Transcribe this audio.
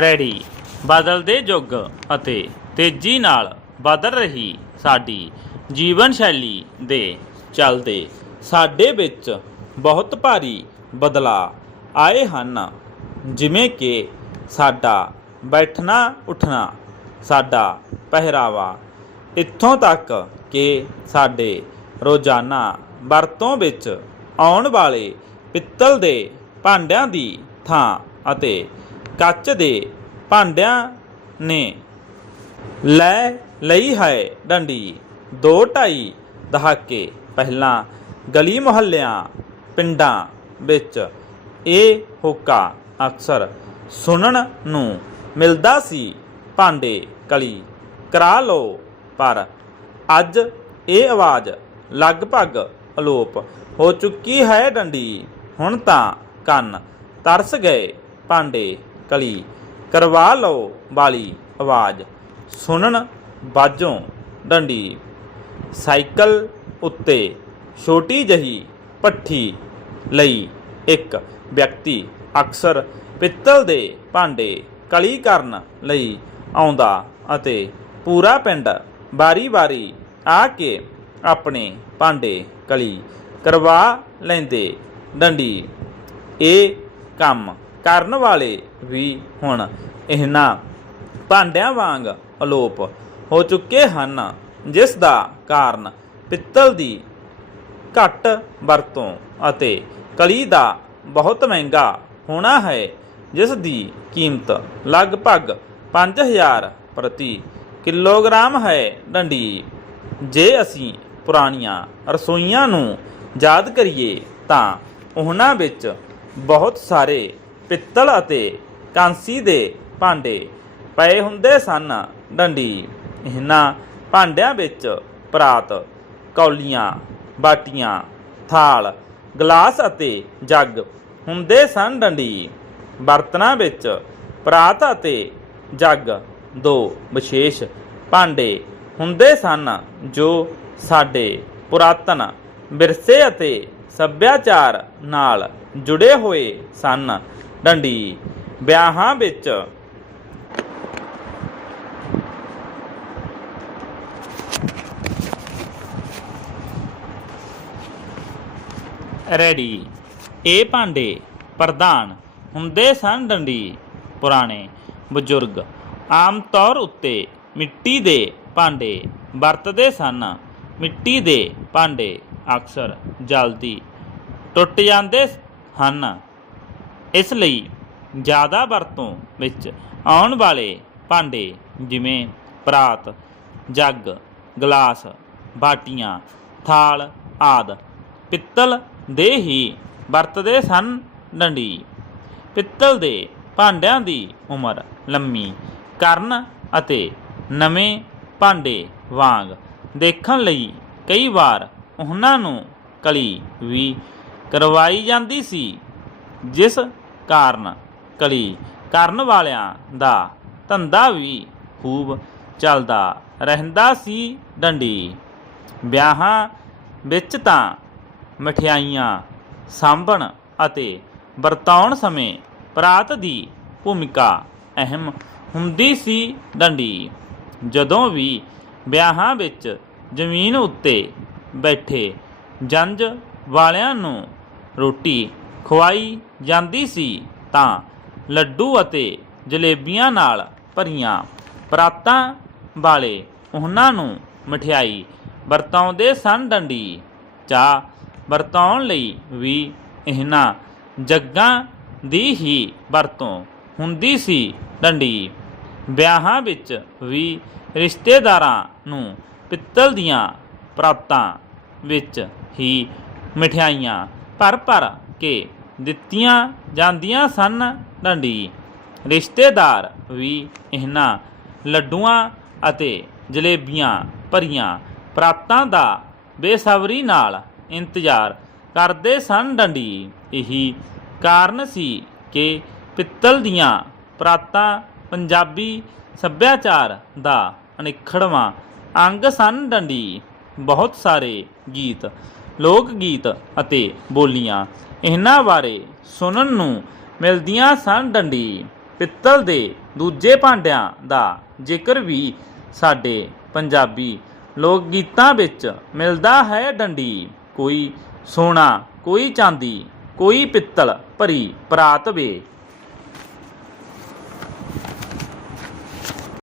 Ready. ਬਦਲਦੇ ਯੁੱਗ ਅਤੇ ਤੇਜ਼ੀ ਨਾਲ ਬਦਲ ਰਹੀ ਸਾਡੀ ਜੀਵਨ ਸ਼ੈਲੀ ਦੇ ਚੱਲਦੇ ਸਾਡੇ ਵਿੱਚ ਬਹੁਤ ਭਾਰੀ ਬਦਲਾਅ ਆਏ ਹਨ। ਜਿਵੇਂ ਕਿ ਸਾਡਾ ਬੈਠਣਾ, ਉੱਠਣਾ, ਸਾਡਾ ਪਹਿਰਾਵਾ। ਇੱਥੋਂ ਤੱਕ ਕਿ ਸਾਡੇ ਰੋਜ਼ਾਨਾ ਵਰਤੋਂ ਵਿੱਚ ਆਉਣ ਵਾਲੇ ਪਿੱਤਲ ਦੇ ਭਾਂਡਿਆਂ ਦੀ ਥਾਂ ਅਤੇ ਕੱਚ ਦੇ ਭਾਂਡਿਆਂ ਨੇ ਲੈ ਲਈ ਹੈ ਡੰਡੀ। ਦੋ ਢਾਈ ਦਹਾਕੇ ਪਹਿਲਾਂ ਗਲੀ ਮੁਹੱਲਿਆਂ ਪਿੰਡਾਂ ਵਿੱਚ ਇਹ ਹੋਕਾ ਅਕਸਰ ਸੁਣਨ ਨੂੰ ਮਿਲਦਾ ਸੀ। ਭਾਂਡੇ ਕਲੀ ਕਰਾ ਲਓ, ਪਰ ਅੱਜ ਇਹ ਆਵਾਜ਼ ਲਗਭਗ ਅਲੋਪ ਹੋ ਚੁੱਕੀ ਹੈ ਡੰਡੀ। ਹੁਣ ਤਾਂ ਕੰਨ ਤਰਸ ਗਏ ਭਾਂਡੇ ਕਲੀ। ਕਰਵਾ ਲਓ ਵਾਲੀ ਆਵਾਜ਼। ਸੁਣਨ ਬਾਜੋਂ ਡੰਡੀ। ਸਾਈਕਲ ਉੱਤੇ ਛੋਟੀ ਜਹੀ ਪੱਠੀ ਲਈ ਇੱਕ ਵਿਅਕਤੀ ਅਕਸਰ ਪਿੱਤਲ ਦੇ ਭਾਂਡੇ ਕਲੀ ਕਰਨ ਲਈ ਆਉਂਦਾ ਅਤੇ ਪੂਰਾ ਪਿੰਡ ਵਾਰੀ ਵਾਰੀ ਆ ਕੇ ਆਪਣੇ ਭਾਂਡੇ ਕਲੀ ਕਰਵਾ ਲੈਂਦੇ। ਡੰਡੀ, ਇਹ ਕੰਮ ਕਰਨ ਵਾਲੇ ਵੀ ਹੁਣ ਇਹਨਾਂ ਭਾਂਡਿਆਂ ਵਾਂਗ ਅਲੋਪ ਹੋ ਚੁੱਕੇ ਹਨ, ਜਿਸ ਦਾ ਕਾਰਨ ਪਿੱਤਲ ਦੀ ਘੱਟ ਵਰਤੋਂ ਅਤੇ ਕਲੀ ਦਾ ਬਹੁਤ ਮਹਿੰਗਾ ਹੋਣਾ ਹੈ, ਜਿਸ ਦੀ ਕੀਮਤ ਲਗਭਗ 5000 ਪ੍ਰਤੀ ਕਿਲੋਗ੍ਰਾਮ ਹੈ। ਡੰਡੀ, ਜੇ ਅਸੀਂ ਪੁਰਾਣੀਆਂ ਰਸੋਈਆਂ ਨੂੰ ਯਾਦ ਕਰੀਏ ਤਾਂ ਉਹਨਾਂ ਵਿੱਚ ਬਹੁਤ ਸਾਰੇ ਪਿੱਤਲ ਅਤੇ ਕਾਂਸੀ ਦੇ ਭਾਂਡੇ ਪਏ ਹੁੰਦੇ ਸਨ ਡੰਡੀ। ਇਹਨਾਂ ਭਾਂਡਿਆਂ ਵਿੱਚ ਪਰਾਤ, ਕੌਲੀਆਂ, ਬਾਟੀਆਂ, ਥਾਲ, ਗਲਾਸ ਅਤੇ ਜੱਗ ਹੁੰਦੇ ਸਨ ਡੰਡੀ। ਬਰਤਨਾਂ ਵਿੱਚ ਪਰਾਤ ਅਤੇ ਜੱਗ ਦੋ ਵਿਸ਼ੇਸ਼ ਭਾਂਡੇ ਹੁੰਦੇ ਸਨ ਜੋ ਸਾਡੇ ਪੁਰਾਤਨ ਵਿਰਸੇ ਅਤੇ ਸੱਭਿਆਚਾਰ ਨਾਲ ਜੁੜੇ ਹੋਏ ਸਨ। ਡੰਡੀ। ਵਿਆਹਾਂ ਵਿੱਚ। ਰੈਡੀ। ਇਹ ਭਾਂਡੇ ਪ੍ਰਧਾਨ ਹੁੰਦੇ ਸਨ ਡੰਡੀ। ਪੁਰਾਣੇ ਬਜ਼ੁਰਗ ਆਮ ਤੌਰ ਉੱਤੇ ਮਿੱਟੀ ਦੇ ਭਾਂਡੇ ਵਰਤਦੇ ਸਨ। ਮਿੱਟੀ ਦੇ ਭਾਂਡੇ ਅਕਸਰ ਜਲਦੀ ਟੁੱਟ ਜਾਂਦੇ ਹਨ। ਇਸ ਲਈ ਜ਼ਿਆਦਾ ਵਰਤੋਂ ਵਿੱਚ ਆਉਣ ਵਾਲੇ ਭਾਂਡੇ ਜਿਵੇਂ ਪਰਾਤ, ਜੱਗ, ਗਲਾਸ, ਬਾਟੀਆਂ, ਥਾਲ ਆਦ ਪਿੱਤਲ ਦੇ ਹੀ ਵਰਤਦੇ ਸਨ ਡੰਡੀ। ਪਿੱਤਲ ਦੇ ਭਾਂਡਿਆਂ ਦੀ ਉਮਰ ਲੰਮੀ ਕਰਨ ਅਤੇ ਨਵੇਂ ਭਾਂਡੇ ਵਾਂਗ ਦੇਖਣ ਲਈ ਕਈ ਵਾਰ ਉਹਨਾਂ ਨੂੰ ਕਲੀ ਵੀ ਕਰਵਾਈ ਜਾਂਦੀ ਸੀ, ਜਿਸ ਕਾਰਨ ਕਲੀ। ਕਰਨ ਵਾਲਿਆਂ ਦਾ ਧੰਦਾ ਵੀ ਖੂਬ ਚੱਲਦਾ ਰਹਿੰਦਾ ਸੀ ਡੰਡੀ। ਵਿਆਹਾਂ ਵਿੱਚ ਤਾਂ ਮਠਿਆਈਆਂ ਸਾਂਭਣ ਅਤੇ ਵਰਤਾਉਣ ਸਮੇਂ ਪਰਾਤ ਦੀ ਭੂਮਿਕਾ ਅਹਿਮ ਹੁੰਦੀ ਸੀ ਡੰਡੀ। ਜਦੋਂ ਵੀ ਵਿਆਹਾਂ ਵਿੱਚ ਜ਼ਮੀਨ ਉੱਤੇ ਬੈਠੇ ਜੰਜ ਵਾਲਿਆਂ ਨੂੰ ਰੋਟੀ ਖਵਾਈ ਜਾਂਦੀ ਸੀ ਤਾਂ ਲੱਡੂ ਅਤੇ ਜਲੇਬੀਆਂ ਨਾਲ ਭਰੀਆਂ ਪਰਾਤਾਂ ਵਾਲੇ ਉਹਨਾਂ ਨੂੰ ਮਠਿਆਈ ਵਰਤਾਉਂਦੇ ਸਨ ਡੰਡੀ। ਚਾਹ ਵਰਤਾਉਣ ਲਈ ਵੀ ਇਹਨਾਂ ਜੱਗਾਂ ਦੀ ਹੀ ਵਰਤੋਂ ਹੁੰਦੀ ਸੀ ਡੰਡੀ। ਵਿਆਹਾਂ ਵਿੱਚ ਵੀ ਰਿਸ਼ਤੇਦਾਰਾਂ ਨੂੰ ਪਿੱਤਲ ਦੀਆਂ ਪਰਾਤਾਂ ਵਿੱਚ ਹੀ ਮਠਿਆਈਆਂ ਭਰ ਭਰ ਕੇ ਦਿੱਤੀਆਂ ਜਾਂਦੀਆਂ ਸਨ। ਡੰਡੀ, ਰਿਸ਼ਤੇਦਾਰ ਵੀ ਇਹਨਾਂ ਲੱਡੂਆਂ ਅਤੇ ਜਲੇਬੀਆਂ ਭਰੀਆਂ ਪਰਾਤਾਂ ਦਾ ਬੇਸਬਰੀ ਨਾਲ ਇੰਤਜ਼ਾਰ ਕਰਦੇ ਸਨ ਡੰਡੀ। ਇਹੀ ਕਾਰਨ ਸੀ ਕਿ ਪਿੱਤਲ ਦੀਆਂ ਪਰਾਤਾਂ ਪੰਜਾਬੀ ਸੱਭਿਆਚਾਰ ਦਾ ਅਨਿਖੜਵਾਂ ਅੰਗ ਸਨ। ਡੰਡੀ, ਬਹੁਤ ਸਾਰੇ ਗੀਤ ਲੋਕ ਗੀਤ ਅਤੇ ਬੋਲੀਆਂ। ਇਹਨਾਂ ਬਾਰੇ ਸੁਣਨ ਨੂੰ ਮਿਲਦੀਆਂ ਸਨ ਡੰਡੀ। ਪਿੱਤਲ ਦੇ ਦੂਜੇ ਭਾਂਡਿਆਂ ਦਾ ਜ਼ਿਕਰ ਵੀ ਸਾਡੇ ਪੰਜਾਬੀ ਲੋਕ ਗੀਤਾਂ ਵਿੱਚ ਮਿਲਦਾ ਹੈ ਡੰਡੀ। ਕੋਈ ਸੋਨਾ, ਕੋਈ ਚਾਂਦੀ, ਕੋਈ ਪਿੱਤਲ ਭਰੀ ਪਰਾਤ ਵੇ।